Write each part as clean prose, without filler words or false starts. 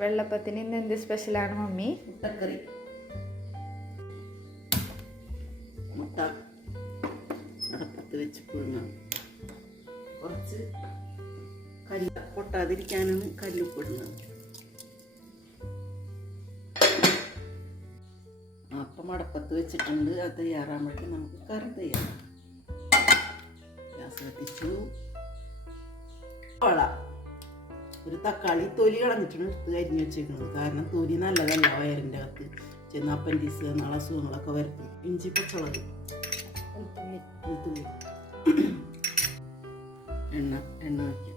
വെള്ളപ്പത്തിന് ഇന്ന് എന്ത് സ്പെഷ്യലാണ് മമ്മി? മുട്ടക്കറി. മുട്ട അടപ്പത്ത് വെച്ച് പുഴുങ്ങണം. കുറച്ച് കല്ല് പൊട്ടാതിരിക്കാനാണ് കല്ലുപ്പിടുന്നത്. അപ്പം അടപ്പത്ത് വെച്ചിട്ടുണ്ട്. അത് തയ്യാറാകുമ്പോഴേക്കും നമുക്ക് കറി തയ്യാറാം. ഗ്യാസ് കത്തിച്ചു. വള ഒരു തക്കാളി തൊലി കളഞ്ഞിട്ടാണ് എടുത്ത് കരിഞ്ഞ് വെച്ചേക്കുന്നത്. കാരണം തൊലി നല്ലതല്ല വയറിൻ്റെ അകത്ത് ചെന്ന് അപ്പൻഡിക്സ് എന്നുള്ള അസുഖങ്ങളൊക്കെ വരുത്തും. ഇഞ്ചി, പച്ചമുളക്, വെളുത്തുള്ളി, എണ്ണ വയ്ക്കാം.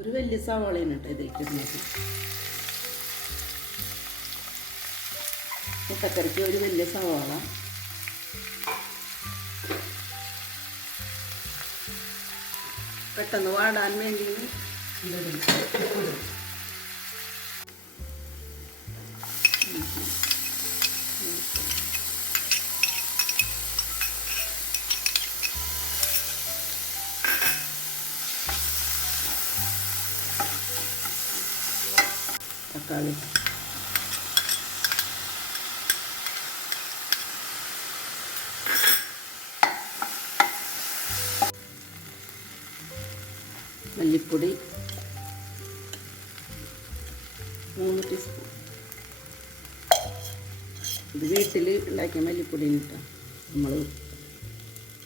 ഒരു വലിയ സവാളയാണ് കേട്ടോ ഇതിലേക്ക് ഇടുന്നത്. മുട്ടക്കറിക്ക് ഒരു വലിയ സവാള, പെട്ടെന്ന് വാടാൻ വേണ്ടി തക്കാളി, മല്ലിപ്പൊടി 3 ടീസ്പൂൺ. ഇത് വീട്ടിൽ ഉണ്ടാക്കിയ മല്ലിപ്പൊടി കിട്ടാം. നമ്മൾ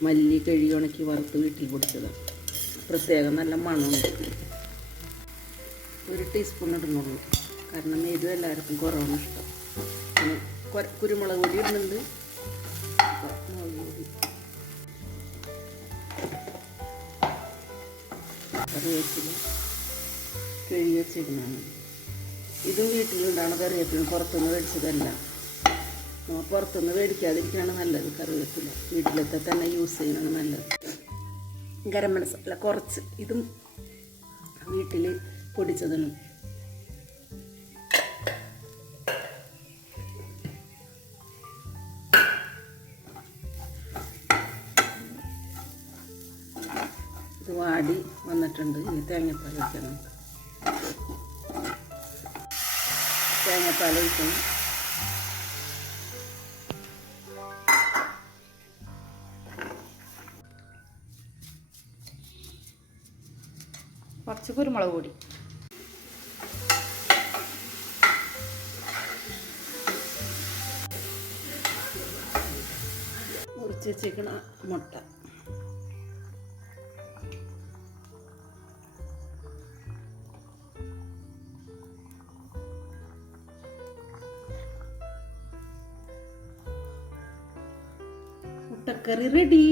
മല്ലി കഴുകി ഉണക്കി വറുത്ത് വീട്ടിൽ പൊടിച്ചതാണ്. പ്രത്യേകം നല്ല മണമുണ്ട്. 1 ടീസ്പൂൺ ഇടുന്നുള്ളൂ. കാരണം എരിവ് എല്ലാവർക്കും കുറവാണ് ഇഷ്ടം. പിന്നെ കുരുമുളക് പൊടി ഇടുന്നുണ്ട്. കറിവേപ്പില കഴുകി വെച്ചിരുന്നതാണ്. ഇതും വീട്ടിലുണ്ടാണ് കറിവേപ്പില, പുറത്തുനിന്ന് മേടിച്ചതല്ല. പുറത്തുനിന്ന് മേടിക്കാതിരിക്കുകയാണ് നല്ലത്. കറിവേപ്പില വീട്ടിലത്തെ തന്നെ യൂസ് ചെയ്യുന്നതാണ് നല്ലത്. ഗരം മസാല കുറച്ച്, ഇതും വീട്ടിൽ പൊടിച്ചതാണ്. ഇത് വാടി വന്നിട്ടുണ്ട്. ഇനി തേങ്ങാപ്പാൽ ഒഴിക്കണം. തേങ്ങാപ്പാൽ ഒഴിക്കണം. കുറച്ച് കുരുമുളക് പൊടി, മുറിച്ച് വെച്ചേക്കണ മുട്ട, മുട്ടക്കറി റെഡി.